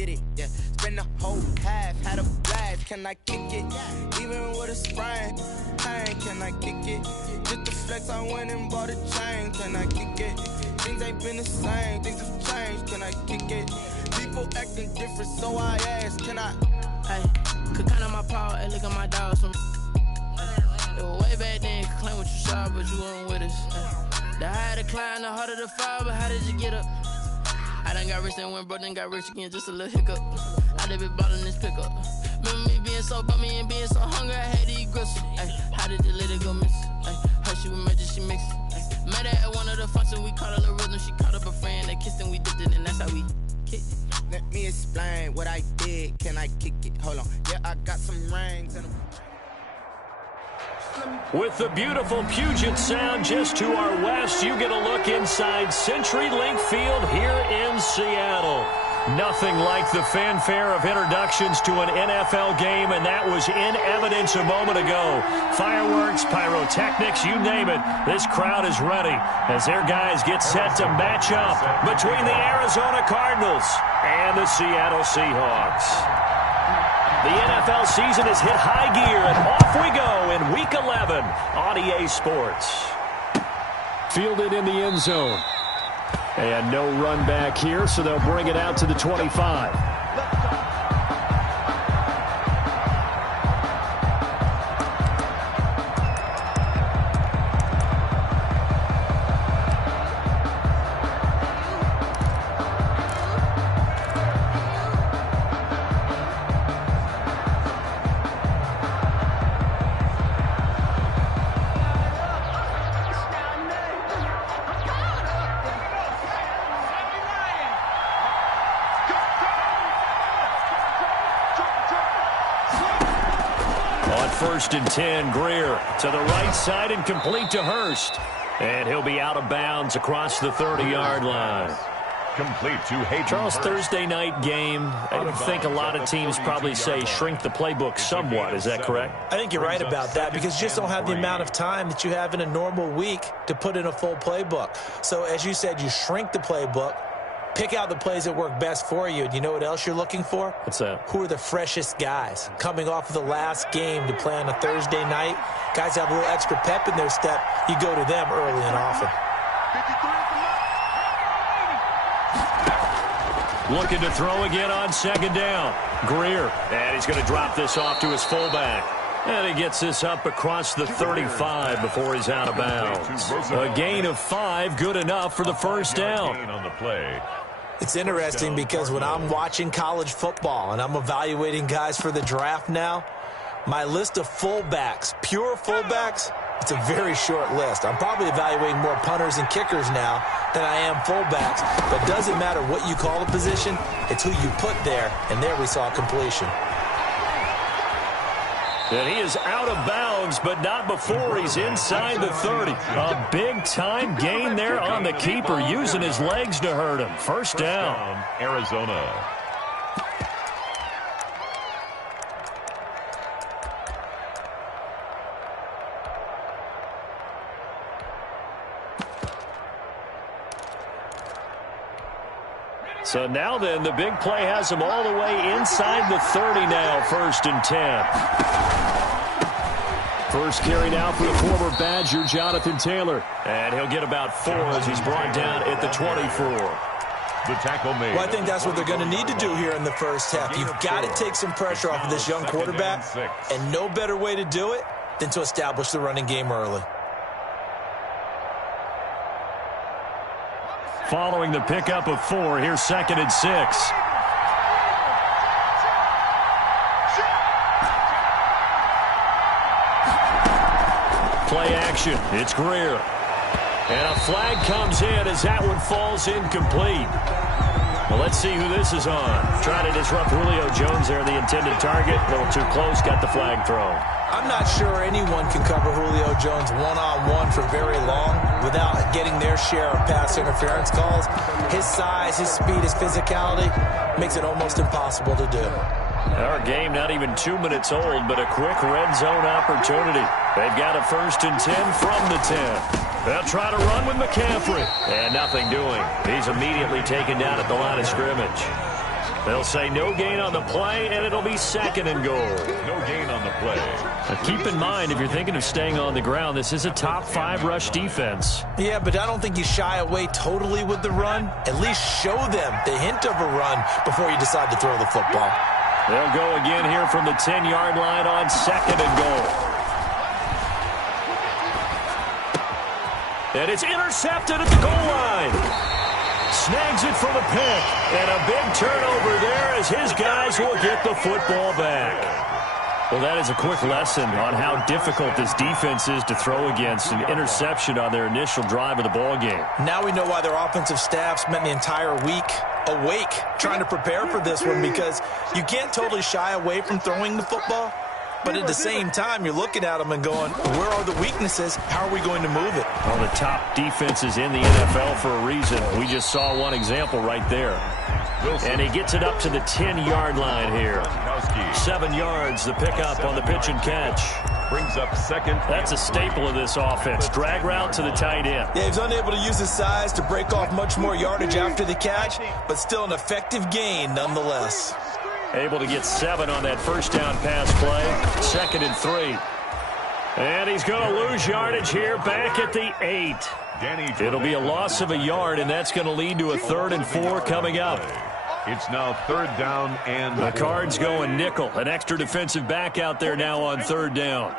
did it, yeah. Spend the whole half, had a blast. Can I kick it? Even with a sprain, pain, can I kick it? Just the flex, I went and bought a chain. Can I kick it? Things ain't been the same, things have changed. Can I kick it? People acting different, so I ask, can I? Hey, could count on my power, hey, look at my dogs. It was way back then, could claim what you saw, but you weren't with us. The higher the climb, the harder the fall, but how did you get up? I done got rich and went broke, then got rich again, just a little hiccup. I done been ballin' this pickup. Remember me being so bummy and being so hungry, I had to eat gristle. Ay, how did the lady go miss? Ay, her she was magic, she mixed. Met her at one of the functions, we caught a little rhythm. She caught up a friend, they kissed and we dipped it, and that's how we kicked it. Let me explain what I did, can I kick it? Hold on, yeah, I got some rings and With the beautiful Puget Sound just to our west, you get a look inside CenturyLink Field here in Seattle. Nothing like the fanfare of introductions to an NFL game, and that was in evidence a moment ago. Fireworks, pyrotechnics, you name it. This crowd is ready as their guys get set to match up between the Arizona Cardinals and the Seattle Seahawks. The NFL season has hit high gear, and off we go in Week 11 on EA Sports. Fielded in the end zone. And no run back here, so they'll bring it out to the 25. First and 10, Greer to the right side and complete to Hurst. And he'll be out of bounds across the 30-yard line. Complete to Hayden Charles, Hurst. Thursday night game, I think a lot of teams probably say shrink the playbook somewhat. Is that correct? I think you're right about that because you just don't have the amount of time that you have in a normal week to put in a full playbook. So as you said, you shrink the playbook. Pick out the plays that work best for you. And you know what else you're looking for? What's that? Who are the freshest guys coming off of the last game to play on a Thursday night? Guys have a little extra pep in their step. You go to them early and often. Looking to throw again on second down. Greer. And he's going to drop this off to his fullback. And he gets this up across the 35 before he's out of bounds. A gain of 5, good enough for the first down. On the play. It's interesting because when I'm watching college football and I'm evaluating guys for the draft now, my list of fullbacks, pure fullbacks, it's a very short list. I'm probably evaluating more punters and kickers now than I am fullbacks. But it doesn't matter what you call the position, it's who you put there. And there we saw completion. And he is out of bounds, but not before he's inside the 30. A big-time gain there on the keeper, using his legs to hurt him. First down. Arizona. So now then, the big play has him all the way inside the 30 now, first and 10. First carry now for the former Badger, Jonathan Taylor. And he'll get about 4 as he's brought down at the 24. The tackle made. Well, I think that's what they're going to need to do here in the first half. You've got to take some pressure off of this young quarterback, and no better way to do it than to establish the running game early. Following the pickup of 4, here's second and 6. Play action. It's Greer. And a flag comes in as that one falls incomplete. Well, let's see who this is on. Trying to disrupt Julio Jones there, the intended target. A little too close, got the flag thrown. I'm not sure anyone can cover Julio Jones one-on-one for very long without getting their share of pass interference calls. His size, his speed, his physicality makes it almost impossible to do. Our game not even 2 minutes old, but a quick red zone opportunity. They've got a first and 10 from the 10. They'll try to run with McCaffrey. And nothing doing. He's immediately taken down at the line of scrimmage. They'll say no gain on the play, and it'll be 2nd and goal. No gain on the play. Now keep in mind, if you're thinking of staying on the ground, this is a top 5 rush defense. Yeah, but I don't think you shy away totally with the run. At least show them the hint of a run before you decide to throw the football. They'll go again here from the 10-yard line on 2nd and goal. And it's intercepted at the goal line. Snags it for the pick. And a big turnover there as his guys will get the football back. Well, that is a quick lesson on how difficult this defense is to throw against. An interception on their initial drive of the ball game. Now we know why their offensive staff spent the entire week awake trying to prepare for this one, because you can't totally shy away from throwing the football. But at the same time, you're looking at them and going, where are the weaknesses? How are we going to move it? Well, the top defenses in the NFL for a reason. We just saw one example right there. And he gets it up to the 10-yard line here. 7 yards, the pickup on the pitch and catch. Brings up 2nd. That's a staple of this offense. Drag route to the tight end. Yeah, he's unable to use his size to break off much more yardage after the catch, but still an effective gain nonetheless. Able to get 7 on that first down pass play. 2nd and 3. And he's going to lose yardage here back at the 8. It'll be a loss of a yard, and that's going to lead to a 3rd and 4 coming up. It's now 3rd down and the Cards going nickel. An extra defensive back out there now on 3rd down.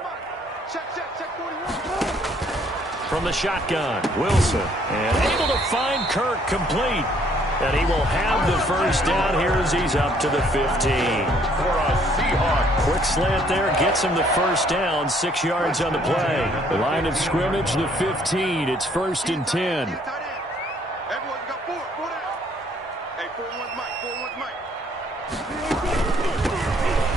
From the shotgun, Wilson. And able to find Kirk complete. And he will have the first down here as he's up to the 15. For a Seahawk. Quick slant there gets him the first down. 6 yards on the play. The line of scrimmage, the 15. It's 1st and 10.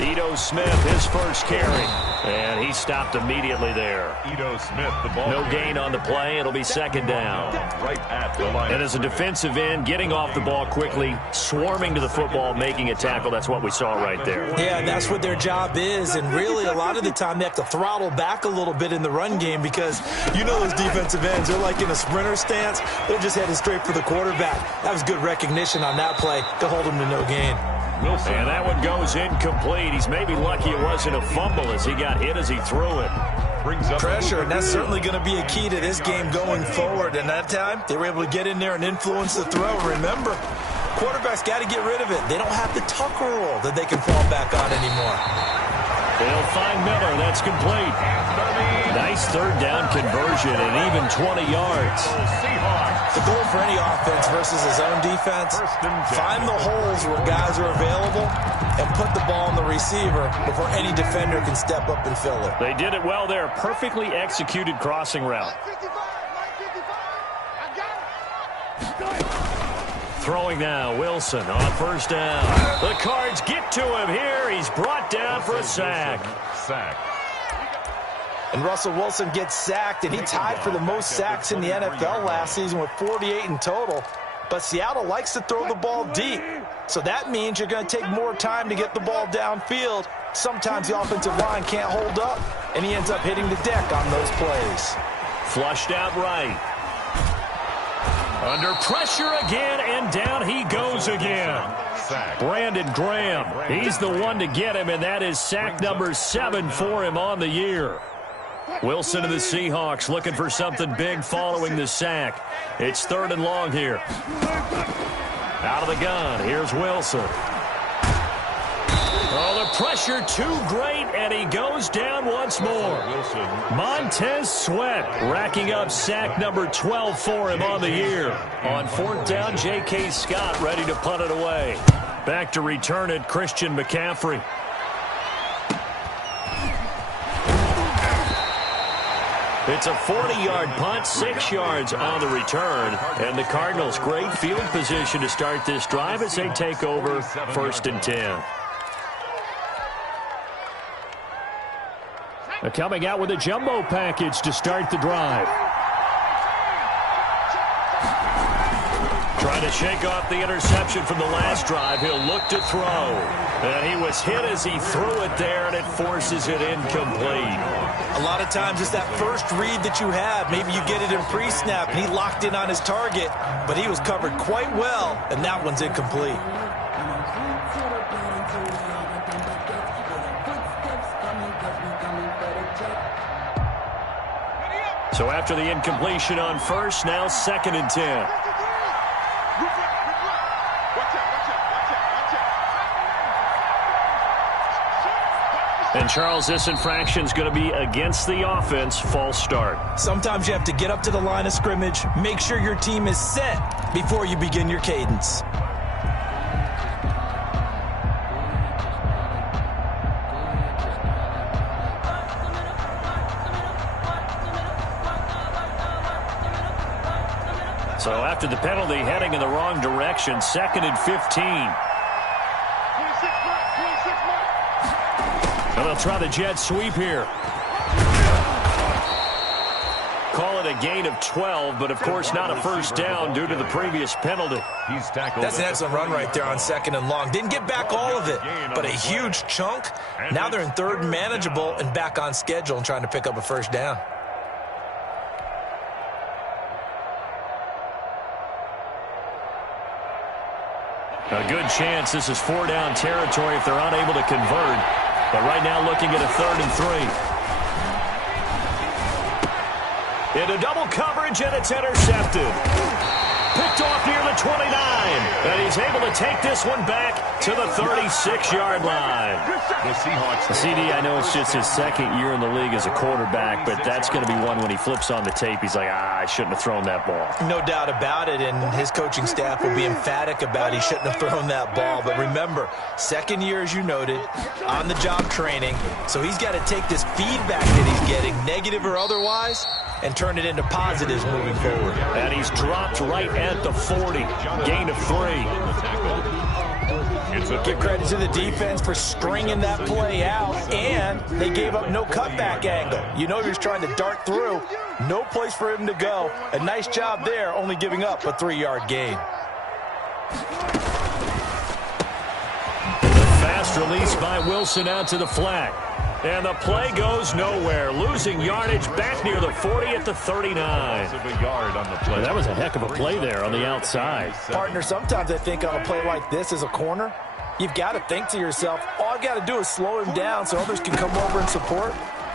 Ito Smith, his first carry. And he stopped immediately there. Ito Smith, the ball. No gain on the play. It'll be 2nd down. Right at the line. And as a defensive end, getting off the ball quickly, swarming to the football, making a tackle. That's what we saw right there. Yeah, that's what their job is. And really, a lot of the time, they have to throttle back a little bit in the run game, because you know those defensive ends, they're like in a sprinter stance. They're just heading straight for the quarterback. That was good recognition on that play to hold him to no gain. Wilson. And that one goes incomplete. He's maybe lucky it wasn't a fumble as he got hit as he threw it. Brings up pressure, and that's certainly going to be a key to this game going forward. And that time, they were able to get in there and influence the throw. Remember, quarterbacks got to get rid of it. They don't have the Tucker rule that they can fall back on anymore. They'll find Miller. That's complete. Nice 3rd down conversion and even 20 yards. The goal for any offense versus his own defense, find the holes where guys are available and put the ball on the receiver before any defender can step up and fill it. They did it well there. Perfectly executed crossing route. Throwing now, Wilson on 1st down. The Cards get to him here. He's brought down for a sack. And Russell Wilson gets sacked, and he tied for the most sacks in the NFL last season with 48 in total. But Seattle likes to throw the ball deep, so that means you're going to take more time to get the ball downfield. Sometimes the offensive line can't hold up, and he ends up hitting the deck on those plays. Flushed out right. Under pressure again, and down he goes again. Brandon Graham, he's the one to get him, and that is sack number 7 for him on the year. Wilson and the Seahawks looking for something big following the sack. It's 3rd and long here. Out of the gun, here's Wilson. Oh, the pressure too great, and he goes down once more. Montez Sweat racking up sack number 12 for him on the year. On 4th down, J.K. Scott ready to punt it away. Back to return it, Christian McCaffrey. It's a 40-yard punt, 6 yards on the return. And the Cardinals, great field position to start this drive as they take over 1st and 10. They're coming out with a jumbo package to start the drive. Trying to shake off the interception from the last drive. He'll look to throw. And he was hit as he threw it there, and it forces it incomplete. A lot of times it's that first read that you have. Maybe you get it in pre-snap, and he locked in on his target, but he was covered quite well, and that one's incomplete. So after the incompletion on first, now 2nd and 10. And, Charles, this infraction is going to be against the offense. False start. Sometimes you have to get up to the line of scrimmage, make sure your team is set before you begin your cadence. So after the penalty, heading in the wrong direction, 2nd and 15. And they'll try the jet sweep here. Call it a gain of 12, but of course not a first down due to the previous penalty. He's tackled. That's an excellent run right there on 2nd and long. Didn't get back all of it, but a huge chunk. Now they're in 3rd and manageable and back on schedule and trying to pick up a first down. A good chance this is 4-down territory if they're unable to convert. But right now looking at a 3rd and 3. Into double coverage, and it's intercepted. Picked off near the 29. And he's able to take this one back to the 36-yard line. The Seahawks. CD, I know it's just his 2nd year in the league as a quarterback, but that's going to be one when he flips on the tape. He's like, I shouldn't have thrown that ball. No doubt about it, and his coaching staff will be emphatic about he shouldn't have thrown that ball. But remember, 2nd year, as you noted, on-the-job training, so he's got to take this feedback that he's getting, negative or otherwise, and turn it into positives moving forward. And he's dropped right at the 40. Gain of 3. Give credit to the defense for stringing that play out, and they gave up no cutback angle. You know he was trying to dart through. No place for him to go. A nice job there, only giving up a 3-yard gain. Fast release by Wilson out to the flat. And the play goes nowhere. Losing yardage back near the 40 at the 39. That was a heck of a play there on the outside. Partner, sometimes I think on a play like this as a corner, you've got to think to yourself, all I've got to do is slow him down so others can come over and support.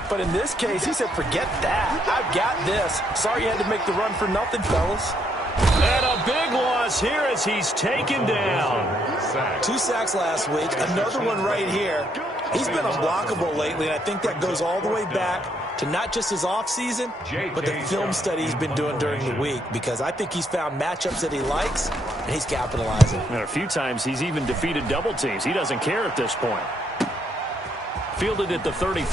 But in this case, he said, forget that. I've got this. Sorry you had to make the run for nothing, fellas. And a big loss here as he's taken down. 2 sacks last week, another one right here. He's been unblockable lately, and I think that goes all the way back to not just his offseason, but the film study he's been doing during the week, because I think he's found matchups that he likes, and he's capitalizing. And a few times he's even defeated double teams. He doesn't care at this point. Fielded at the 33.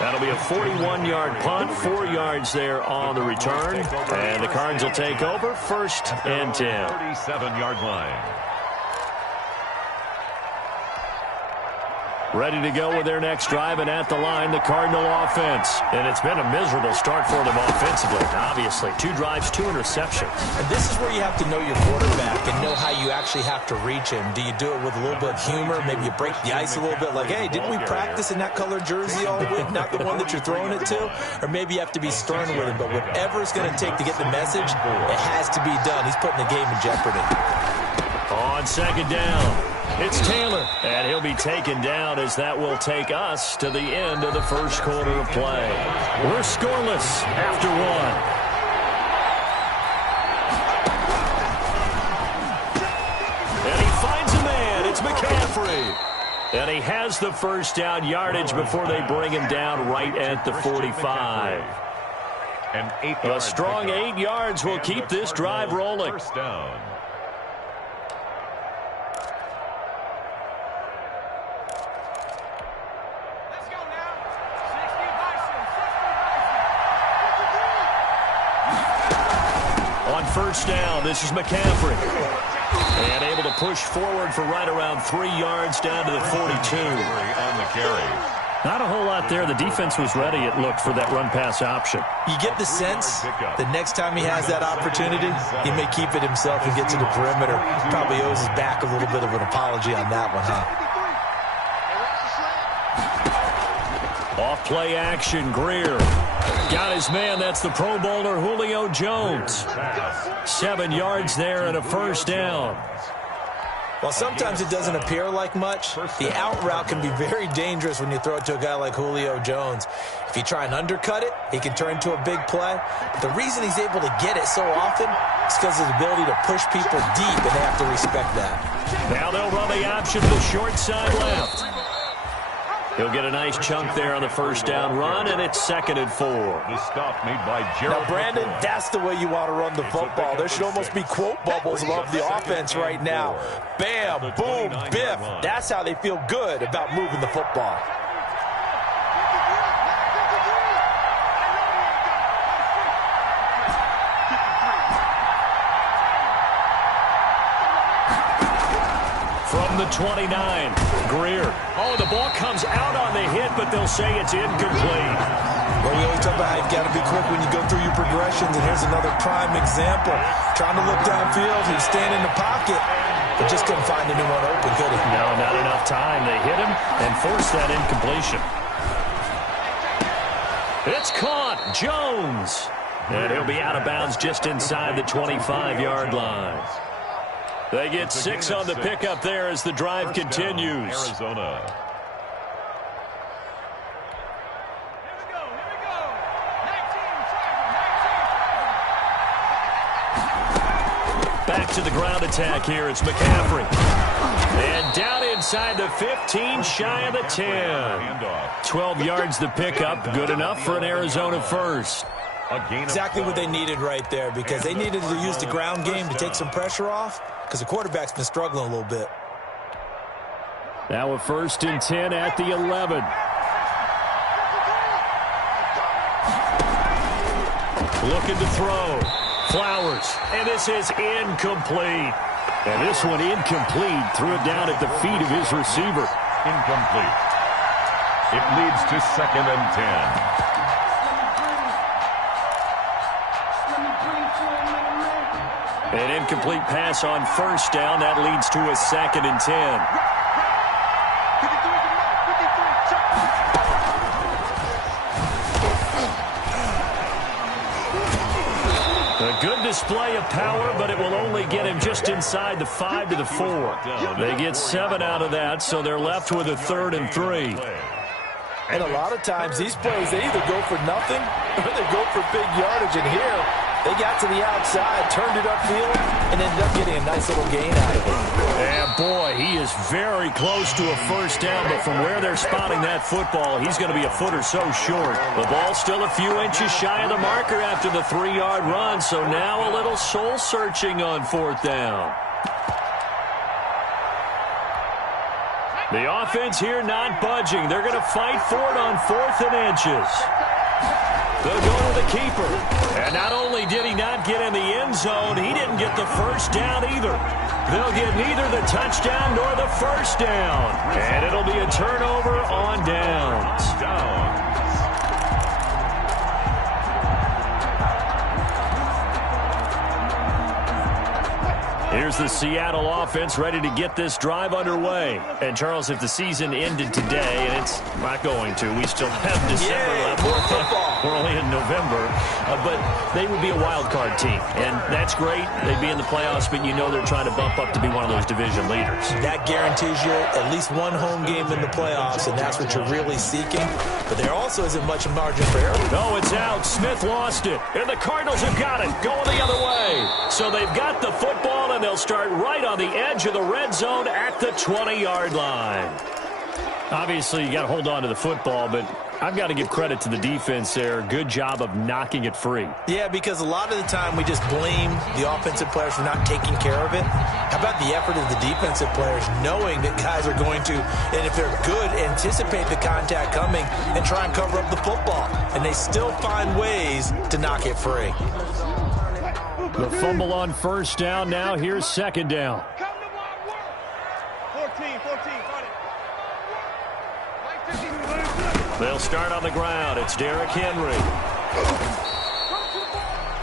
That'll be a 41-yard punt, 4 yards there on the return. And the Cards will take over, 1st and 10. 37-yard line. Ready to go with their next drive, and at the line, the Cardinal offense. And it's been a miserable start for them offensively. Obviously, 2 drives, 2 interceptions. And this is where you have to know your quarterback and know how you actually have to reach him. Do you do it with a little bit of humor? Maybe you break the ice a little bit, like, hey, didn't we practice in that color jersey all week, not the one that you're throwing it to? Or maybe you have to be stern with him. But whatever it's going to take to get the message, it has to be done. He's putting the game in jeopardy. On 2nd down, it's Taylor, and he'll be taken down as that will take us to the end of the 1st quarter of play. We're scoreless after 1. And he finds a man. It's McCaffrey. And he has the first down yardage before they bring him down right at the 45. A strong 8 yards will keep this drive rolling. First down. First down, this is McCaffrey. And able to push forward for right around 3 yards down to the 42. On the carry. Not a whole lot there. The defense was ready, it looked, for that run-pass option. You get the sense the next time he has that opportunity, he may keep it himself and get to the perimeter. Probably owes his back a little bit of an apology on that one, huh? Off play action, Greer. Got his man, that's the Pro Bowler Julio Jones. 7 yards there and a first down. While sometimes it doesn't appear like much, the out route can be very dangerous when you throw it to a guy like Julio Jones. If you try and undercut it, he can turn into a big play. But the reason he's able to get it so often is because of his ability to push people deep, and they have to respect that. Now they'll run the option to the short side left. He'll get a nice chunk there on the first down run, and it's 2nd and 4. The stop made by Gerald. Now, Brandon, that's the way you want to run the football. There should almost be quote bubbles above the offense right now. Bam, boom, biff. That's how they feel good about moving the football. From the 29, Greer. Oh, the ball comes out on the hit, but they'll say it's incomplete. Well, we always talk about how you've got to be quick when you go through your progressions, and here's another prime example. Trying to look downfield, he was standing in the pocket, but just couldn't find anyone open, could he? No, not enough time. They hit him and forced that incompletion. It's caught. Jones. And he'll be out of bounds just inside the 25-yard line. They get 6 on the pickup there as the drive continues. Arizona. Back to the ground attack here. It's McCaffrey. And down inside the 15, shy of the 10. 12 yards the pickup. Good enough for an Arizona first. Exactly what they needed right there, because they needed to use the ground game to take some pressure off, because the quarterback's been struggling a little bit. Now a 1st and 10 at the 11. Looking to throw. Flowers. And this is incomplete. And this one incomplete. Threw it down at the feet of his receiver. Incomplete. It leads to 2nd and 10. An incomplete pass on 1st down. That leads to a 2nd and 10. A good display of power, but it will only get him just inside the 5 to the 4. They get 7 out of that, so they're left with a 3rd and 3. And a lot of times these plays, they either go for nothing or they go for big yardage. And here, they got to the outside, turned it upfield, and ended up getting a nice little gain out of it. And boy, he is very close to a 1st down, but from where they're spotting that football, he's going to be a foot or so short. The ball's still a few inches shy of the marker after the 3-yard run, so now a little soul-searching on 4th down. The offense here not budging. They're going to fight for it on 4th and inches. They'll go to the keeper. And not only did he not get in the end zone, he didn't get the 1st down either. They'll get neither the touchdown nor the 1st down. And it'll be a turnover on downs. Here's the Seattle offense ready to get this drive underway. And, Charles, if the season ended today, and it's not going to, we still have December left. We're only in November. But they would be a wild card team. And that's great. They'd be in the playoffs, but you know they're trying to bump up to be one of those division leaders. That guarantees you at least one home game in the playoffs, and that's what you're really seeking. But there also isn't much margin for error. No, it's out. Smith lost it. And the Cardinals have got it. Going the other way. So they've got the football, and they'll start right on the edge of the red zone at the 20-yard line. Obviously, you got to hold on to the football, but I've got to give credit to the defense there. Good job of knocking it free. Yeah, because a lot of the time we just blame the offensive players for not taking care of it. How about the effort of the defensive players knowing that guys are going to, and if they're good, anticipate the contact coming and try and cover up the football. And they still find ways to knock it free. The fumble on 1st down. Now here's 2nd down. 14. They'll start on the ground. It's Derrick Henry.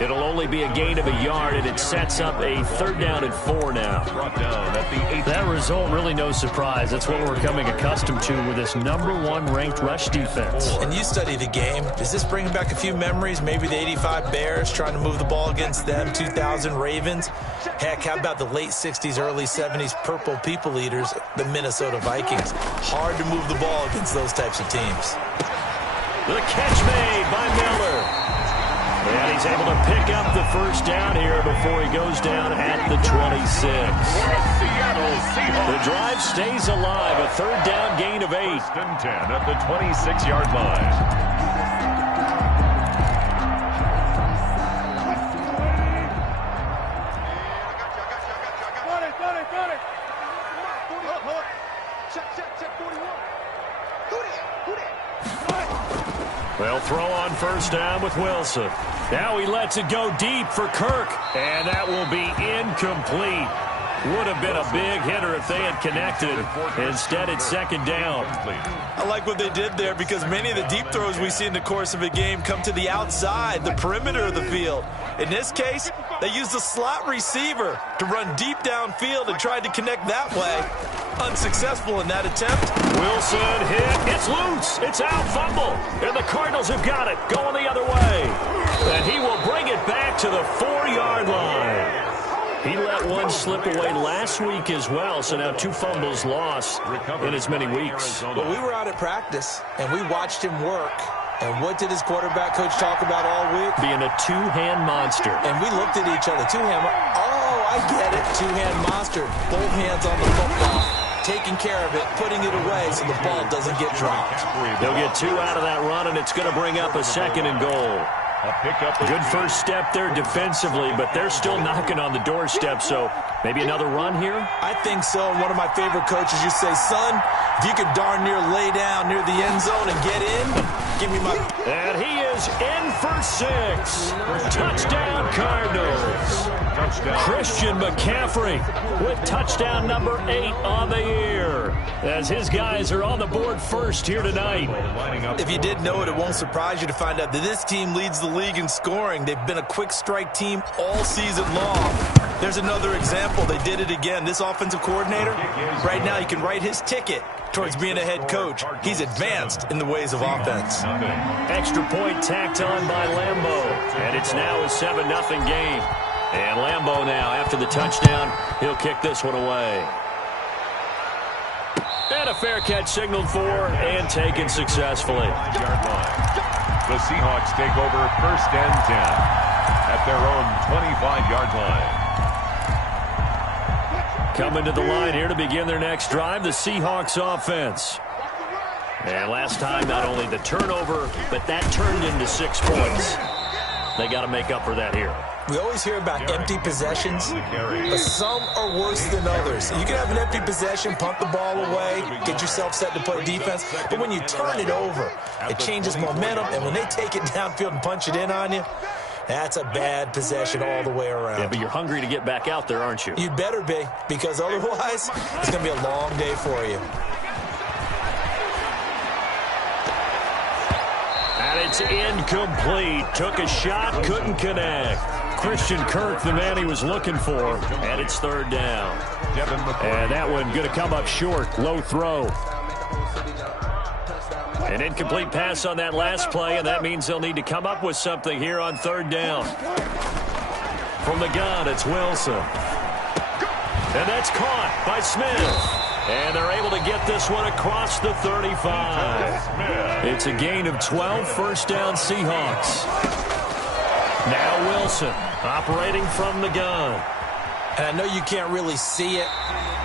It'll only be a gain of a yard, and it sets up a 3rd down and 4 now. Brought down at the 8. That result, really no surprise. That's what we're becoming accustomed to with this #1 ranked rush defense. And you study the game. Does this bring back a few memories? Maybe the 85 Bears trying to move the ball against them, 2000 Ravens. Heck, how about the late 60s, early 70s Purple People Eaters, the Minnesota Vikings? Hard to move the ball against those types of teams. The catch made by Miller. And he's able to pick up the 1st down here before he goes down at the 26. The drive stays alive. A 3rd down gain of 8. 1st and 10 at the 26-yard line. They'll throw on 1st down with Wilson. Now he lets it go deep for Kirk, and that will be incomplete. Would have been a big hitter if they had connected. Instead, it's 2nd down. I like what they did there because many of the deep throws we see in the course of a game come to the outside, the perimeter of the field. In this case, they used a slot receiver to run deep downfield and tried to connect that way. Unsuccessful in that attempt. Wilson hit. It's loose. It's out. Fumble. And the Cardinals have got it. Going the other way. And he will bring it back to the 4-yard line. He let one slip away last week as well, so now 2 fumbles lost in as many weeks. Well, we were out at practice, and we watched him work. And what did his quarterback coach talk about all week? Being a 2-hand monster. And we looked at each other. 2-hand. Oh, I get it. 2-hand monster. Both hands on the football. Taking care of it, putting it away so the ball doesn't get dropped. They'll get 2 out of that run, and it's going to bring up a 2nd and goal. Good first step there defensively, but they're still knocking on the doorstep, so maybe another run here? I think so. One of my favorite coaches used to say, son, if you could darn near lay down near the end zone and get in, give me my... And he is in for 6. Touchdown, Cardinals. Christian McCaffrey with touchdown number 8 on the year, as his guys are on the board first here tonight. If you didn't know it, it won't surprise you to find out that this team leads the league in scoring. They've been a quick strike team all season long. There's another example. They did it again. This offensive coordinator, right now you can write his ticket towards being a head coach. He's advanced in the ways of offense. Extra point tacked on by Lambeau, and it's now a 7-0 game. And Lambeau now, after the touchdown, he'll kick this one away. And a fair catch signaled for and taken successfully. The Seahawks take over 1st and 10 at their own 25-yard line. Coming to the line here to begin their next drive, the Seahawks offense. And last time, not only the turnover, but that turned into 6 points. They got to make up for that here. We always hear about empty possessions, but some are worse than others. You can have an empty possession, pump the ball away, get yourself set to play defense, but when you turn it over, it changes momentum, and when they take it downfield and punch it in on you, that's a bad possession all the way around. Yeah, but you're hungry to get back out there, aren't you? You'd better be, because otherwise, it's going to be a long day for you. And it's incomplete. Took a shot, couldn't connect. Christian Kirk, the man he was looking for, and it's 3rd down. And that one going to come up short. Low throw. An incomplete pass on that last play, and that means they'll need to come up with something here on 3rd down. From the gun, it's Wilson. And that's caught by Smith. And they're able to get this one across the 35. It's a gain of 12, 1st down Seahawks. Now Wilson operating from the gun. And I know you can't really see it,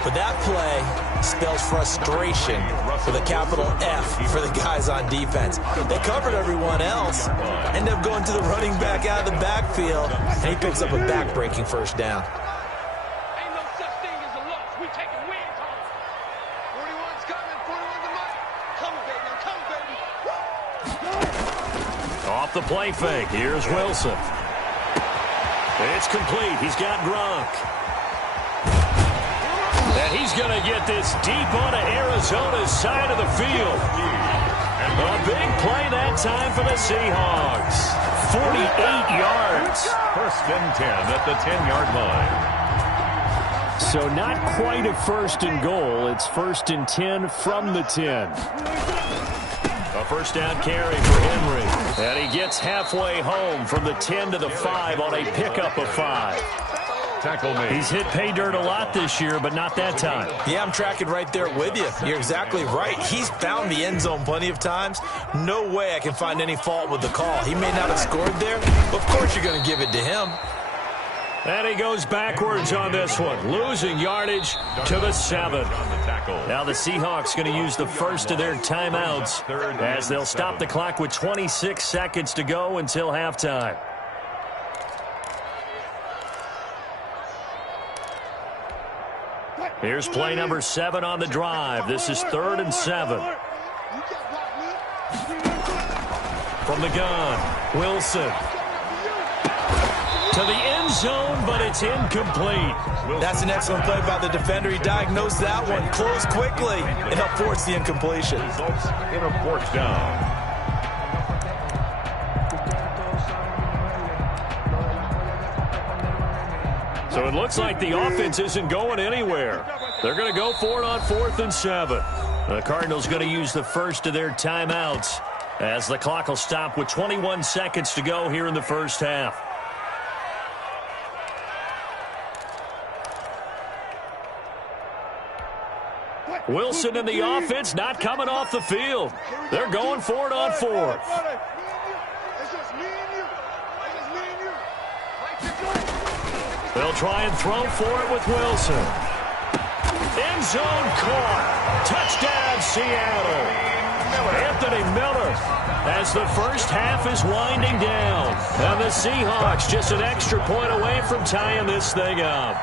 but that play spells frustration with a capital F for the guys on defense. They covered everyone else, end up going to the running back out of the backfield, and he picks up a back-breaking 1st down. Ain't no such thing as a loss. We taking wins home. 41's coming. 41's the money. Come, baby. Come, baby. Off the play fake. Here's Wilson. It's complete. He's got Gronk. And he's going to get this deep onto Arizona's side of the field. A big play that time for the Seahawks. 48 yards. First and 10 at the 10-yard line. So not quite a first and goal. It's first and 10 from the 10. A first down carry for Henry. And he gets halfway home from the 10 to the 5 on a pickup of 5. Tackle made. He's hit pay dirt a lot this year, but not that time. Yeah, I'm tracking right there with you. You're exactly right. He's found the end zone plenty of times. No way I can find any fault with the call. He may not have scored there, but of course you're going to give it to him. And he goes backwards on this one, losing yardage to the 7. Now the Seahawks going to use the first of their timeouts as they'll stop the clock with 26 seconds to go until halftime. Here's play number 7 on the drive. This is 3rd and 7. From the gun, Wilson. To the end zone, but it's incomplete. That's an excellent play by the defender. He diagnosed that one, closed quickly, and helped force the incompletion. Results in a 4th down. So it looks like the offense isn't going anywhere. They're going to go for it on 4th and 7. The Cardinals going to use the first of their timeouts as the clock will stop with 21 seconds to go here in the first half. Wilson and the offense not coming off the field. They're going for it on 4th. They'll try and throw for it with Wilson. End zone caught. Touchdown, Seattle. Anthony Miller as the first half is winding down. And the Seahawks just an extra point away from tying this thing up.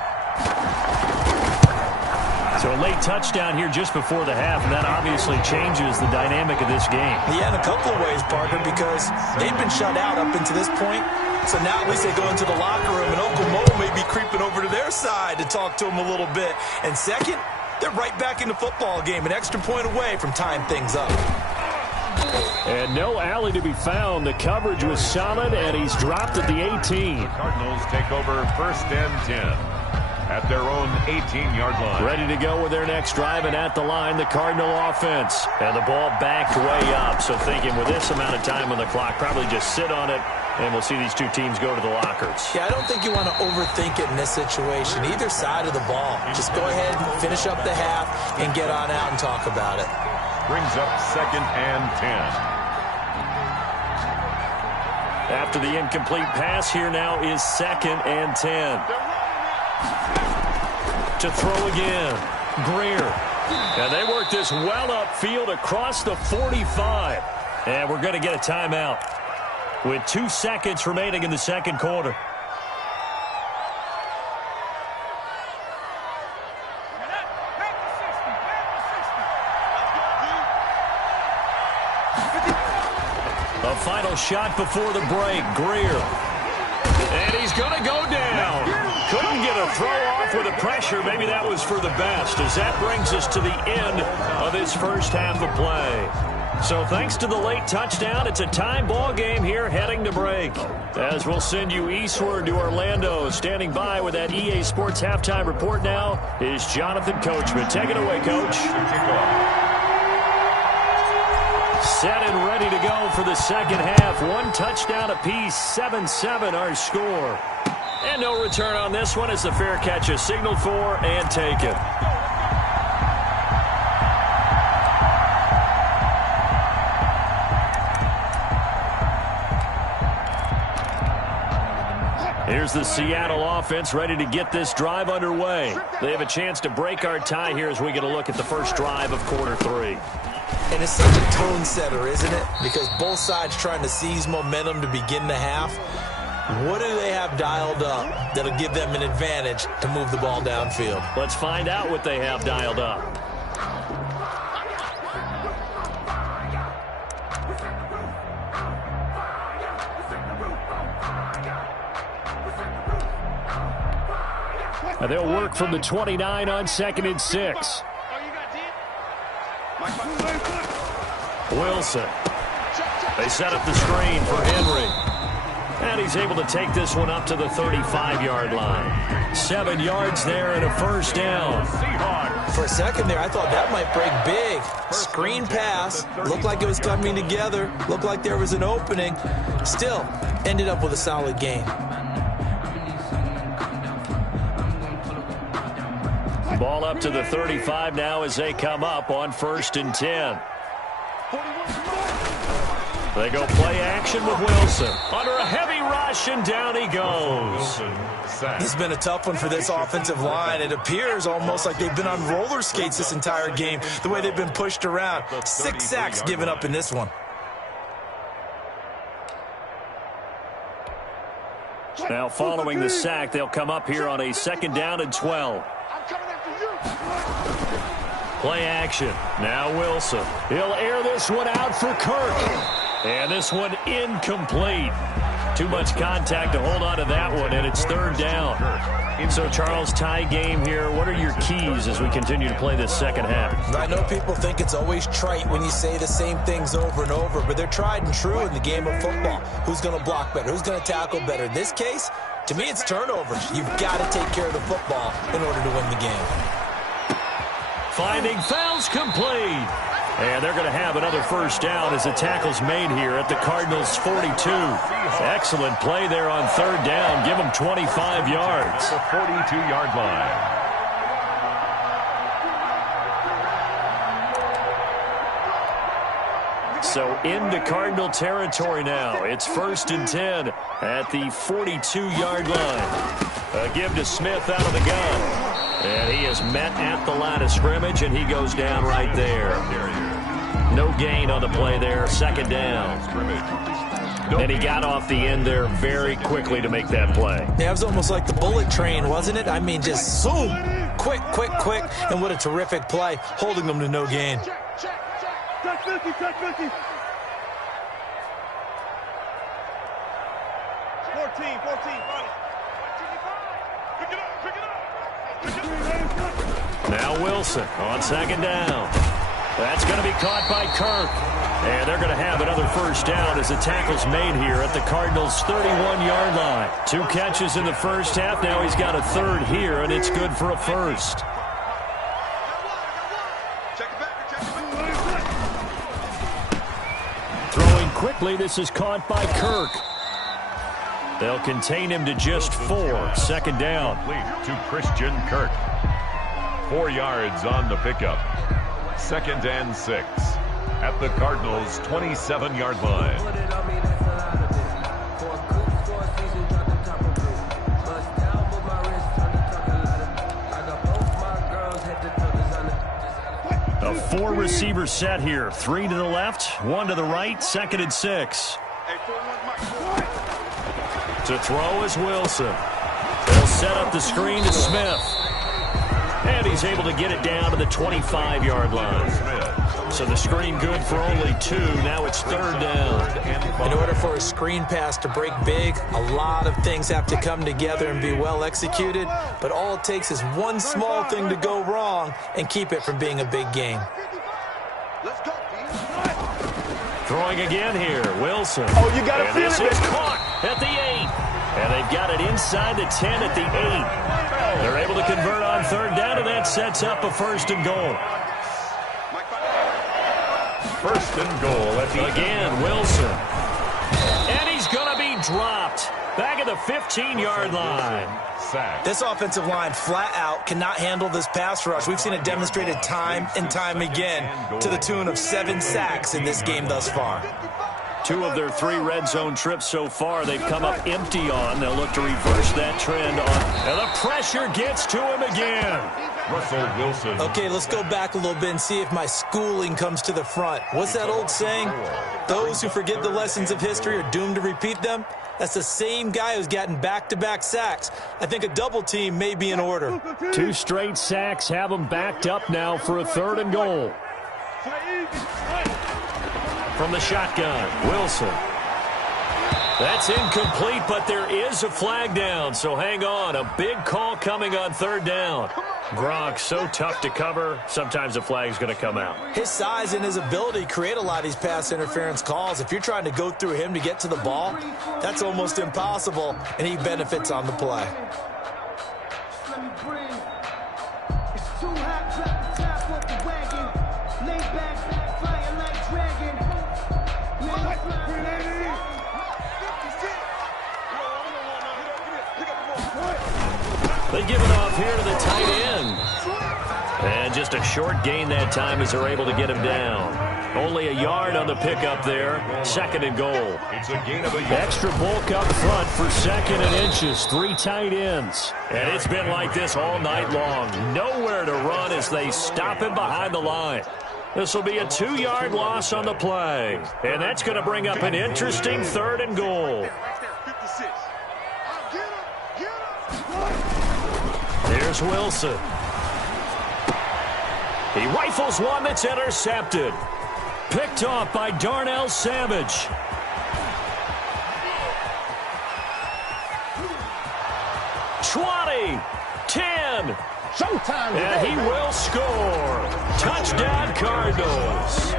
So a late touchdown here just before the half, and that obviously changes the dynamic of this game. Yeah, in a couple of ways, Parker, because they've been shut out up until this point. So now at least they go into the locker room, and Uncle Mo may be creeping over to their side to talk to him a little bit. And second, they're right back in the football game, an extra point away from tying things up. And no alley to be found. The coverage was solid, and he's dropped at the 18. The Cardinals take over first and 10 at their own 18-yard line. Ready to go with their next drive, and at the line, the Cardinal offense. And the ball backed way up, so thinking with this amount of time on the clock, probably just sit on it, and we'll see these two teams go to the lockers. Yeah, I don't think you want to overthink it in this situation, either side of the ball. Just go ahead and finish up the half and get on out and talk about it. Brings up 2nd and 10. After the incomplete pass, here now is 2nd and 10. To throw again, Greer. And they work this well upfield across the 45. And we're going to get a timeout with 2 seconds remaining in the second quarter. A final shot before the break, Greer. And he's going to go down. Couldn't get a throw off with the pressure. Maybe that was for the best, as that brings us to the end of this first half of play. So thanks to the late touchdown, it's a tie ball game here heading to break. As we'll send you eastward to Orlando. Standing by with that EA Sports halftime report now is Jonathan Coachman. Take it away, Coach. Set and ready to go for the second half. 1 touchdown apiece, 7-7 our score. And no return on this one as the fair catch is signaled for and taken. Here's the Seattle offense ready to get this drive underway. They have a chance to break our tie here as we get a look at the first drive of quarter 3. And it's such a tone setter, isn't it? Because both sides trying to seize momentum to begin the half. What do they have dialed up that'll give them an advantage to move the ball downfield? Let's find out what they have dialed up. And they'll work from the 29 on 2nd and 6. Wilson. They set up the screen for Henry. And he's able to take this one up to the 35-yard line. 7 yards there and a first down. For a second there, I thought that might break big. Screen pass. Looked like it was coming together. Looked like there was an opening. Still, ended up with a solid game. Ball up to the 35 now as they come up on 1st and 10. They go play action with Wilson. Under a heavy rush, and down he goes. It's been a tough one for this offensive line. It appears almost like they've been on roller skates this entire game, the way they've been pushed around. 6 sacks given up in this one. Now following the sack, they'll come up here on a 2nd down and 12. Play action. Now Wilson. He'll air this one out for Kirk. And this one incomplete. Too much contact to hold on to that one, and it's 3rd down. So, Charles, tie game here. What are your keys as we continue to play this second half? I know people think it's always trite when you say the same things over and over, but they're tried and true in the game of football. Who's going to block better? Who's going to tackle better? In this case, to me, it's turnovers. You've got to take care of the football in order to win the game. Finding fouls complete. And they're going to have another first down as the tackle's made here at the Cardinals' 42. Excellent play there on 3rd down. Give them 25 yards. The 42-yard line. So into Cardinal territory now. It's 1st and 10 at the 42-yard line. A give to Smith out of the gun. And he is met at the line of scrimmage, and he goes down right there. No gain on the play there. 2nd down. And he got off the end there very quickly to make that play. Yeah, it was almost like the bullet train, wasn't it? I mean, just zoom. Quick, quick, quick. And what a terrific play, holding them to no gain. Check 50, check 50. 14, buddy. Pick it up, pick it up. Now Wilson on 2nd down. That's going to be caught by Kirk. And they're going to have another first down as the tackle's made here at the Cardinals' 31-yard line. 2 catches in the first half. Now he's got a 3rd here, and it's good for a first. Throwing quickly. This is caught by Kirk. They'll contain him to just 4. 2nd down. To Christian Kirk. 4 yards on the pickup. 2nd and 6 at the Cardinals' 27-yard line. A 4-receiver set here. 3 to the left, 1 to the right, 2nd and 6. To throw is Wilson. They'll set up the screen to Smith. And he's able to get it down to the 25-yard line. So the screen good for only 2. Now it's 3rd down. In order for a screen pass to break big, a lot of things have to come together and be well executed. But all it takes is one small thing to go wrong and keep it from being a big game. Throwing again here, Wilson. Oh, you got to feel it. This is caught at the 8. And they've got it inside the 10 at the 8. They're able to convert on 3rd down, and that sets up a 1st and goal. 1st and goal at the again, Wilson. And he's going to be dropped back at the 15-yard line. This offensive line flat out cannot handle this pass rush. We've seen it demonstrated time and time again to the tune of 7 sacks in this game thus far. 2 of their 3 red zone trips so far they've come up empty on. They'll look to reverse that trend on. And the pressure gets to him again. Russell Wilson. Okay, let's go back a little bit and see if my schooling comes to the front. What's that old saying? Those who forget the lessons of history are doomed to repeat them. That's the same guy who's gotten back-to-back sacks. I think a double team may be in order. 2 straight sacks have them backed up now for a 3rd and goal. From the shotgun, Wilson. That's incomplete, but there is a flag down, so hang on. A big call coming on 3rd down. Gronk, so tough to cover, sometimes the flag's going to come out. His size and his ability create a lot of these pass interference calls. If you're trying to go through him to get to the ball, that's almost impossible, and he benefits on the play. They give it off here to the tight end. And just a short gain that time as they're able to get him down. Only a yard on the pickup there. 2nd and goal. It's a gain of a yard. Extra bulk up front for 2nd and inches. 3 tight ends. And it's been like this all night long. Nowhere to run as they stop him behind the line. This will be a 2-yard loss on the play. And that's going to bring up an interesting 3rd and goal. Here's Wilson. He rifles one that's intercepted. Picked off by Darnell Savage. $20, $10. Showtime. And he will score. Touchdown, Cardinals.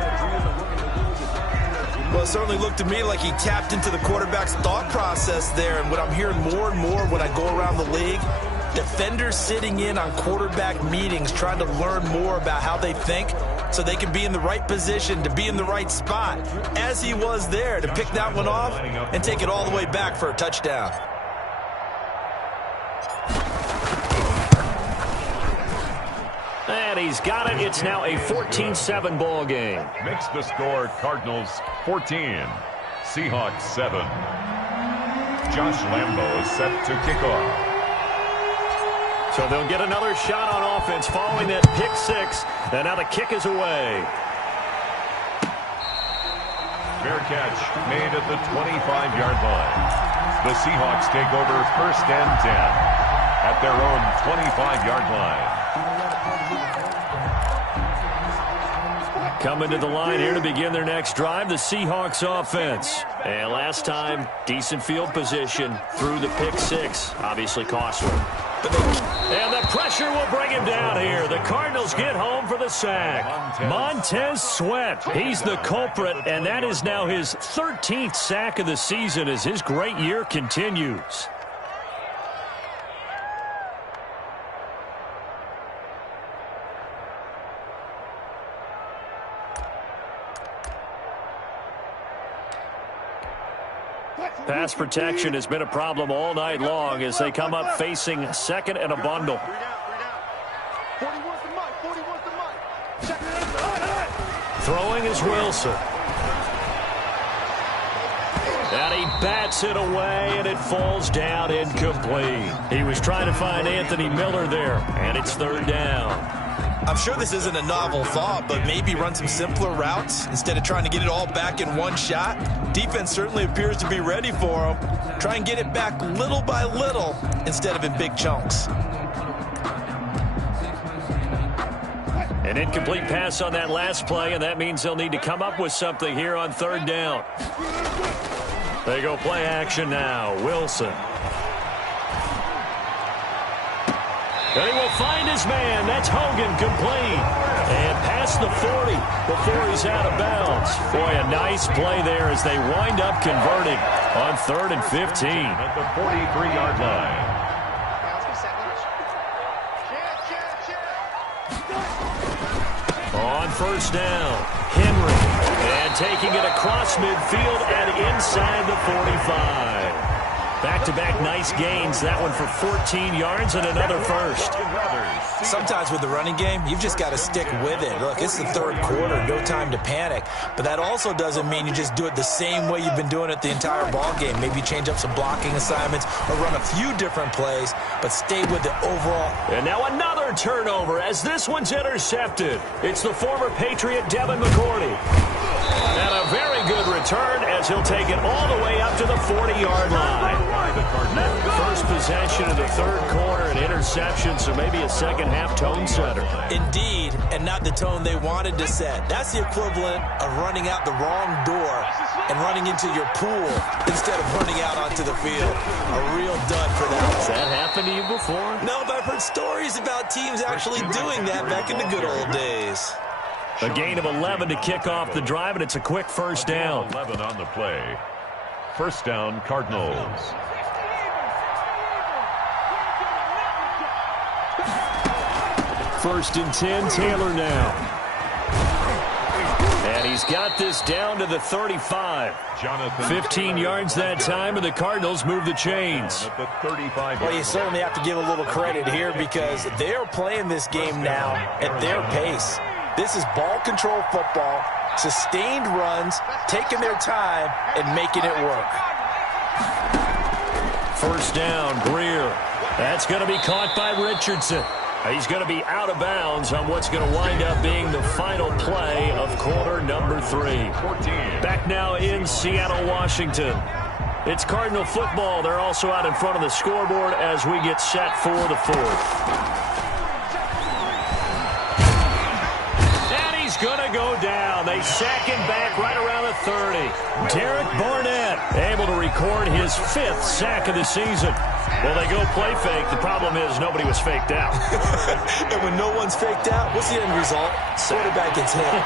Well, it certainly looked to me like he tapped into the quarterback's thought process there. And what I'm hearing more and more when I go around the league, defenders sitting in on quarterback meetings trying to learn more about how they think so they can be in the right position to be in the right spot, as he was there to pick that one off and take it all the way back for a touchdown. And he's got it. It's now a 14-7 ball game. Makes the score Cardinals 14, Seahawks 7. Josh Lambo is set to kick off. So they'll get another shot on offense following that pick 6. And now the kick is away. Fair catch made at the 25-yard line. The Seahawks take over 1st and 10 at their own 25-yard line. Coming to the line here to begin their next drive, the Seahawks offense. And last time, decent field position through the pick 6. Obviously costly. And the pressure will bring him down here. The Cardinals get home for the sack. Montez Sweat, he's the culprit, and that is now his 13th sack of the season as his great year continues. Pass protection has been a problem all night long as they come up facing 2nd and a bundle. Throwing is Wilson. And he bats it away, and it falls down incomplete. He was trying to find Anthony Miller there, and it's 3rd down. I'm sure this isn't a novel thought, but maybe run some simpler routes instead of trying to get it all back in one shot. Defense certainly appears to be ready for him. Try and get it back little by little instead of in big chunks. An incomplete pass on that last play, and that means they'll need to come up with something here on 3rd down. They go play action now. Wilson. And he will find his man. That's Hogan, complete. And past the 40 before he's out of bounds. Boy, a nice play there as they wind up converting on 3rd and 15. At the 43-yard line. On 1st down, Henry. And taking it across midfield and inside the 45. Back-to-back nice gains. That one for 14 yards and another first. Sometimes with the running game, you've just got to stick with it. Look, it's the 3rd quarter, no time to panic. But that also doesn't mean you just do it the same way you've been doing it the entire ball game. Maybe change up some blocking assignments or run a few different plays, but stay with it overall. And now another turnover as this one's intercepted. It's the former Patriot Devin McCourty. And a very good return as he'll take it all the way up to the 40-yard line. First possession of the third quarter, an interception, so maybe a second-half tone setter. Indeed, and not the tone they wanted to set. That's the equivalent of running out the wrong door and running into your pool instead of running out onto the field. A real dud for that. Has that happened to you before? No, but I've heard stories about teams actually doing that back in the good old days. A gain of 11 to kick off the drive, and it's a quick first down. 11 on the play. First down, Cardinals. First and 10, Taylor now. And he's got this down to the 35. 15 yards that time, and the Cardinals move the chains. Well, you certainly have to give a little credit here because they're playing this game now at their pace. This is ball control football, sustained runs, taking their time, and making it work. First down, Greer. That's going to be caught by Richardson. He's going to be out of bounds on what's going to wind up being the final play of quarter number 3. Back now in Seattle, Washington. It's Cardinal football. They're also out in front of the scoreboard as we get set for the fourth. Going to go down. They sack him back right around the 30. Derek Barnett able to record his 5th sack of the season. Well, they go play fake. The problem is nobody was faked out. And when no one's faked out, what's the end result? Quarterback gets hit.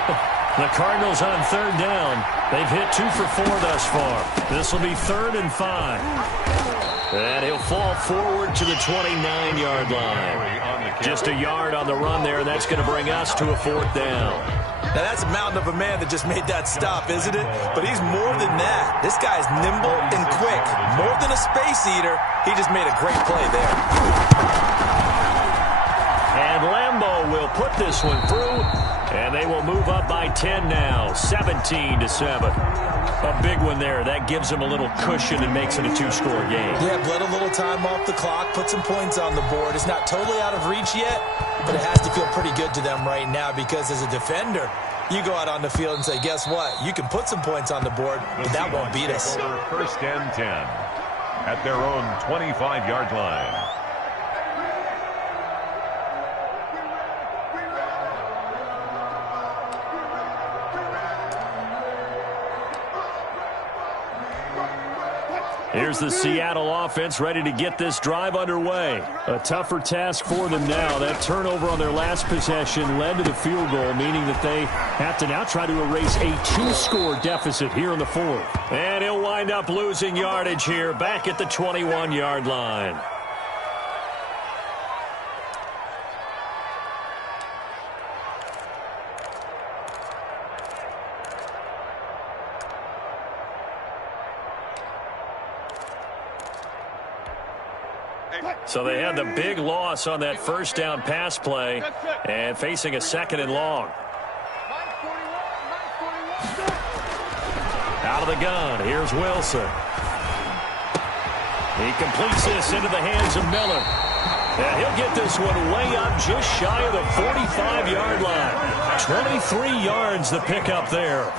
The Cardinals on third down. They've hit 2 for 4 thus far. This will be 3rd and 5. And he'll fall forward to the 29-yard line. Just a yard on the run there, and that's going to bring us to a 4th down. Now, that's a mountain of a man that just made that stop, isn't it? But he's more than that. This guy's nimble and quick. More than a space eater, he just made a great play there. And Lambeau will put this one through, and they will move up by 10 now, 17-7. A big one there. That gives them a little cushion and makes it a 2-score game. Yeah, bled a little time off the clock, put some points on the board. It's not totally out of reach yet, but it has to feel pretty good to them right now because as a defender, you go out on the field and say, guess what? You can put some points on the board, but that won't beat us. First and 10 at their own 25-yard line. Here's the Seattle offense ready to get this drive underway. A tougher task for them now. That turnover on their last possession led to the field goal, meaning that they have to now try to erase a 2-score deficit here in the 4th. And he'll wind up losing yardage here back at the 21-yard line. So they had the big loss on that first down pass play and facing a 2nd and long. Out of the gun, here's Wilson. He completes this into the hands of Miller. And he'll get this one way up just shy of the 45-yard line. 23 yards the pickup there.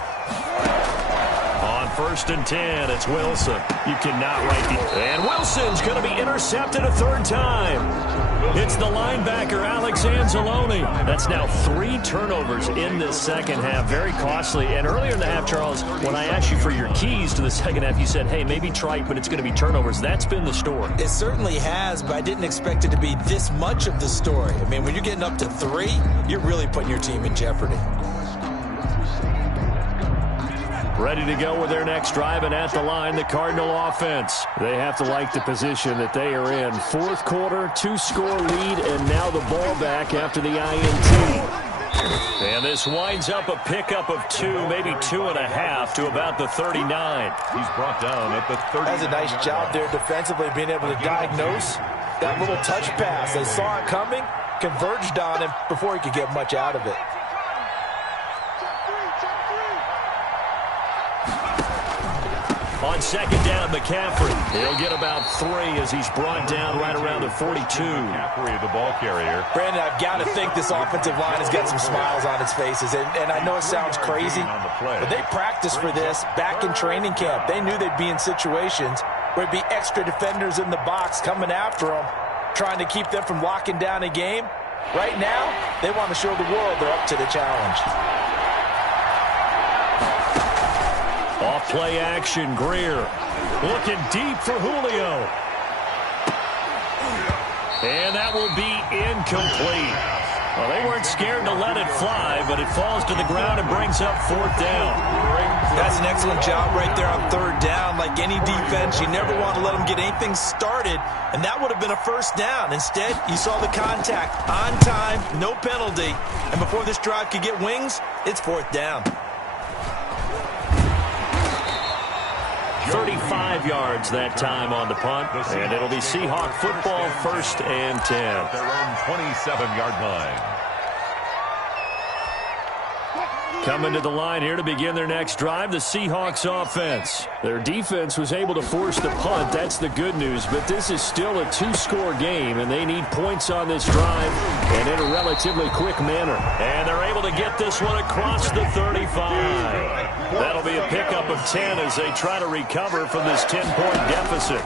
On first and 10, it's Wilson. You cannot write the... And Wilson's going to be intercepted a 3rd time. It's the linebacker, Alex Anzalone. That's now 3 turnovers in this second half. Very costly. And earlier in the half, Charles, when I asked you for your keys to the second half, you said, hey, maybe trite, but it's going to be turnovers. That's been the story. It certainly has, but I didn't expect it to be this much of the story. I mean, when you're getting up to 3, you're really putting your team in jeopardy. Ready to go with their next drive, and at the line, the Cardinal offense. They have to like the position that they are in. 4th quarter, 2-score lead, and now the ball back after the INT. And this winds up a pickup of 2, maybe 2.5 to about the 39. He's brought down at the 30. That's a nice job there defensively, being able to diagnose that little touch pass. They saw it coming, converged on him before he could get much out of it. On second down, McCaffrey. He'll get about 3 as he's brought down right around the 42. McCaffrey, the ball carrier. Brandon, I've got to think this offensive line has got some smiles on its faces. And I know it sounds crazy, but they practiced for this back in training camp. They knew they'd be in situations where it'd be extra defenders in the box coming after them, trying to keep them from locking down a game. Right now, they want to show the world they're up to the challenge. Off play action, Greer. Looking deep for Julio. And that will be incomplete. Well, they weren't scared to let it fly, but it falls to the ground and brings up 4th down. That's an excellent job right there on 3rd down. Like any defense, you never want to let them get anything started, and that would have been a 1st down. Instead, you saw the contact on time, no penalty, and before this drive could get wings, it's 4th down. 35 yards that time on the punt, and it'll be Seahawk football, 1st and 10. Their own 27-yard line. Coming to the line here to begin their next drive, the Seahawks offense. Their defense was able to force the punt. That's the good news, but this is still a 2-score game, and they need points on this drive and in a relatively quick manner. And they're able to get this one across the 35. That'll be a pickup of 10 as they try to recover from this 10-point deficit.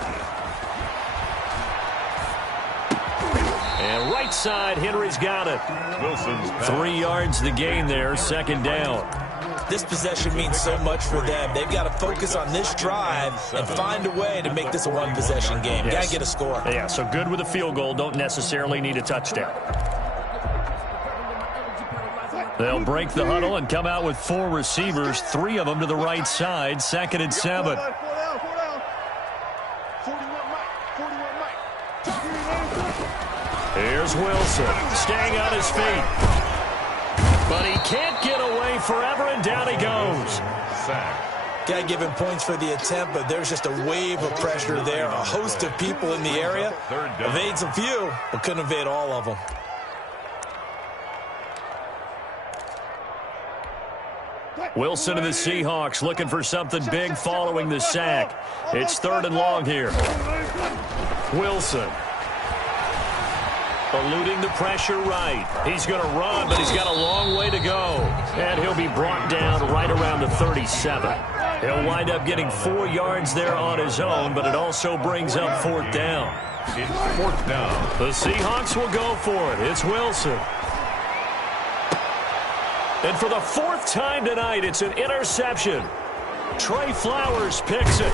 And right side, Henry's got it. Wilson's 3 yards the gain there, 2nd down. This possession means so much for them. They've got to focus on this drive and find a way to make this a one-possession game. Yes. Got to get a score. Yeah, so good with a field goal. Don't necessarily need a touchdown. They'll break the huddle and come out with 4 receivers, 3 of them to the right side, 2nd and 7. Here's Wilson, staying on his feet. But he can't get away forever, and down he goes. sack. Got to give him points for the attempt, but there's just a wave of pressure there. A host of people in the area. Evades a few, but couldn't evade all of them. Wilson and the Seahawks looking for something big following the sack. It's 3rd and long here. Wilson. Eluding the pressure right. He's going to run, but he's got a long way to go. And he'll be brought down right around the 37. He'll wind up getting 4 yards there on his own, but it also brings up 4th down. It's 4th down. The Seahawks will go for it. It's Wilson. And for the 4th time tonight, it's an interception. Trey Flowers picks it.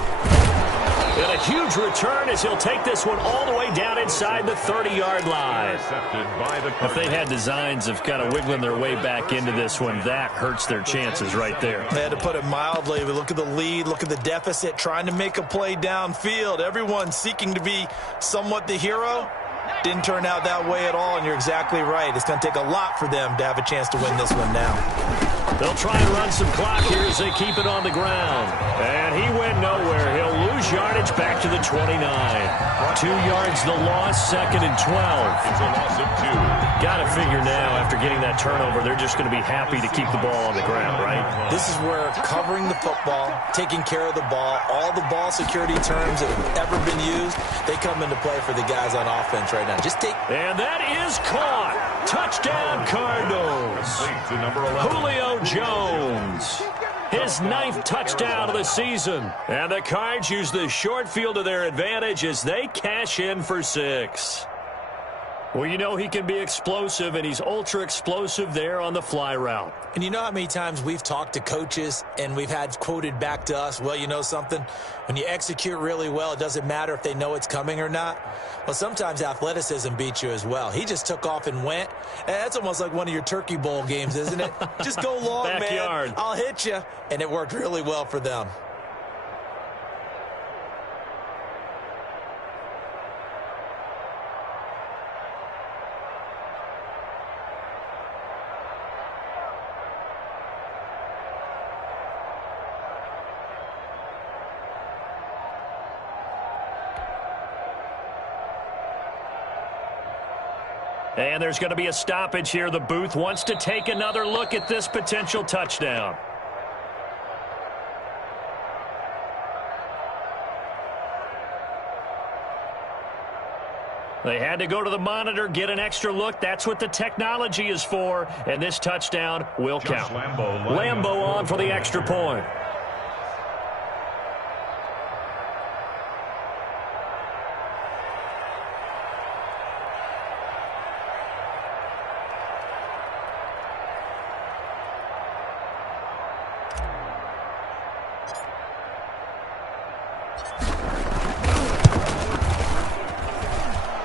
And a huge return as he'll take this one all the way down inside the 30-yard line. If they had designs of kind of wiggling their way back into this one, that hurts their chances right there. They had to put it mildly. But look at the lead, look at the deficit, trying to make a play downfield. Everyone seeking to be somewhat the hero. Didn't turn out that way at all, and you're exactly right. It's going to take a lot for them to have a chance to win this one now. They'll try and run some clock here as they keep it on the ground. And he went nowhere. He'll lose yardage back to the 29. 2 yards the loss, 2nd and 12. It's a loss of 2. Got to figure now, after getting that turnover, they're just going to be happy to keep the ball on the ground, right? This is where covering the football, taking care of the ball, all the ball security terms that have ever been used, they come into play for the guys on offense right now. Just take... And that is caught. Touchdown, Cardinals. To number 11. Julio Jones. His 9th touchdown of the season. And the Cards use the short field to their advantage as they cash in for 6. Well, you know he can be explosive, and he's ultra-explosive there on the fly route. And you know how many times we've talked to coaches and we've had quoted back to us, well, you know something? When you execute really well, it doesn't matter if they know it's coming or not. Well, sometimes athleticism beats you as well. He just took off and went. And that's almost like one of your Turkey Bowl games, isn't it? Just go long, Backyard. man. I'll hit you. And it worked really well for them. And there's going to be a stoppage here. The booth wants to take another look at this potential touchdown. They had to go to the monitor, get an extra look. That's what the technology is for, and this touchdown will count. Lambo on for the extra point.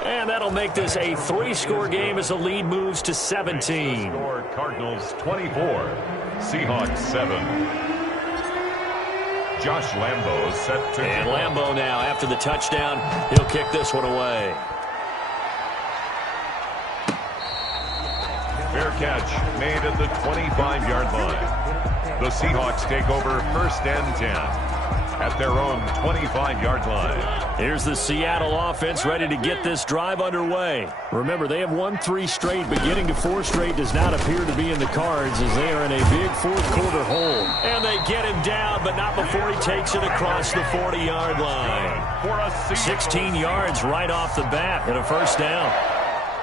And that'll make this a 3-score game as the lead moves to 17. Score Cardinals 24, Seahawks 7. Josh Lambo set to... And Lambo now, after the touchdown, he'll kick this one away. Fair catch made at the 25-yard line. The Seahawks take over 1st and 10 at their own 25-yard line. Here's the Seattle offense ready to get this drive underway. Remember, they have won 3 straight, but getting to 4 straight does not appear to be in the cards as they are in a big fourth-quarter hole. And they get him down, but not before he takes it across the 40-yard line. 16 yards right off the bat and a first down.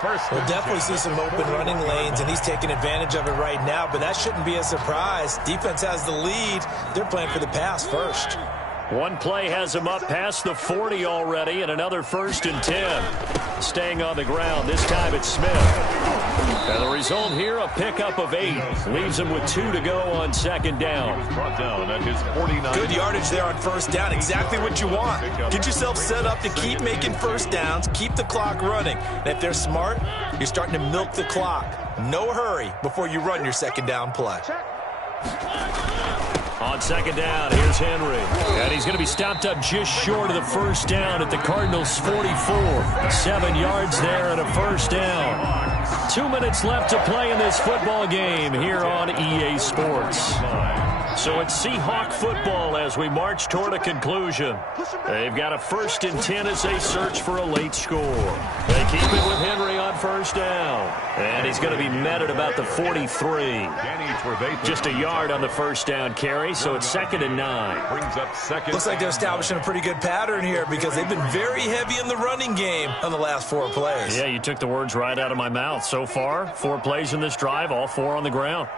We'll definitely see some open running lanes, and he's taking advantage of it right now, but that shouldn't be a surprise. Defense has the lead. They're playing for the pass first. One play has him up past the 40 already, and another 1st and 10. Staying on the ground, this time it's Smith. And the result here, a pickup of 8. Leaves him with 2 to go on 2nd down. Brought down at his 49. Good yardage there on 1st down. Exactly what you want. Get yourself set up to keep making 1st downs, keep the clock running. And if they're smart, you're starting to milk the clock. No hurry before you run your 2nd down play. On 2nd down, here's Henry. And he's going to be stopped up just short of the 1st down at the Cardinals' 44. 7 yards there and a 1st down. 2 minutes left to play in this football game here on EA Sports. So it's Seahawk football as we march toward a conclusion. They've got a 1st and 10 as they search for a late score. They keep it with Henry on 1st down. And he's going to be met at about the 43. Just a yard on the 1st down carry, so it's 2nd and 9. Brings up 2nd. Looks like they're establishing a pretty good pattern here because they've been very heavy in the running game on the last 4 plays. Yeah, you took the words right out of my mouth. So far, 4 plays in this drive, all 4 on the ground.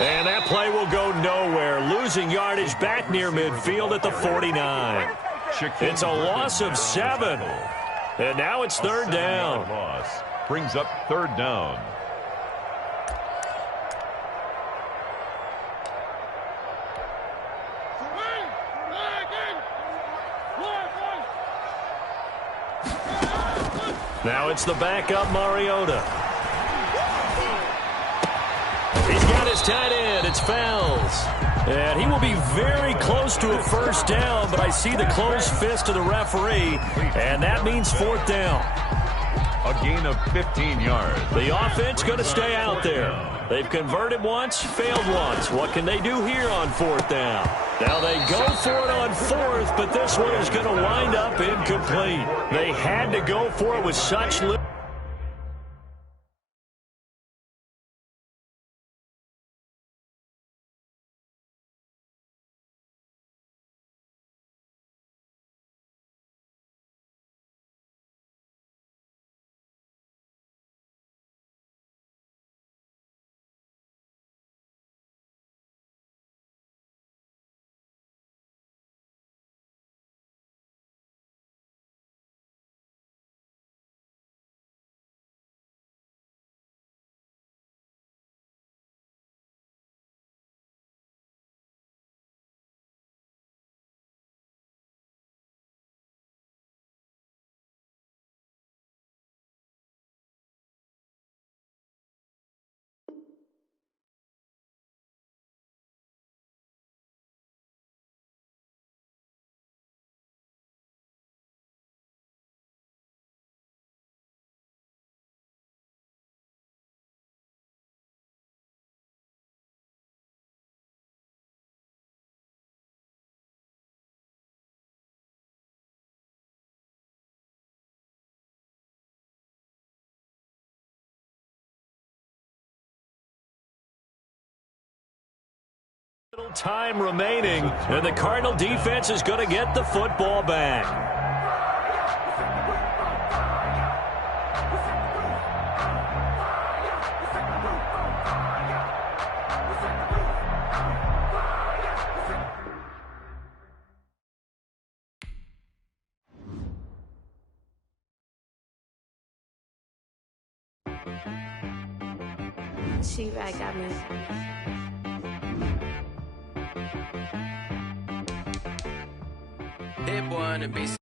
And that play will go nowhere. Losing yardage back near midfield at the 49. It's a loss of 7. And now it's 3rd down. Loss brings up 3rd down. Now it's the backup Mariota. He's got his tight end. It's Fells. And he will be very close to a 1st down, but I see the closed fist of the referee, and that means 4th down. A gain of 15 yards. The offense going to stay out there. They've converted once, failed once. What can they do here on 4th down? Now they go for it on 4th, but this one is going to wind up incomplete. They had to go for it with such little... Little time remaining, and the Cardinal defense is going to get the football back. She right got me. Hit boy on the beat.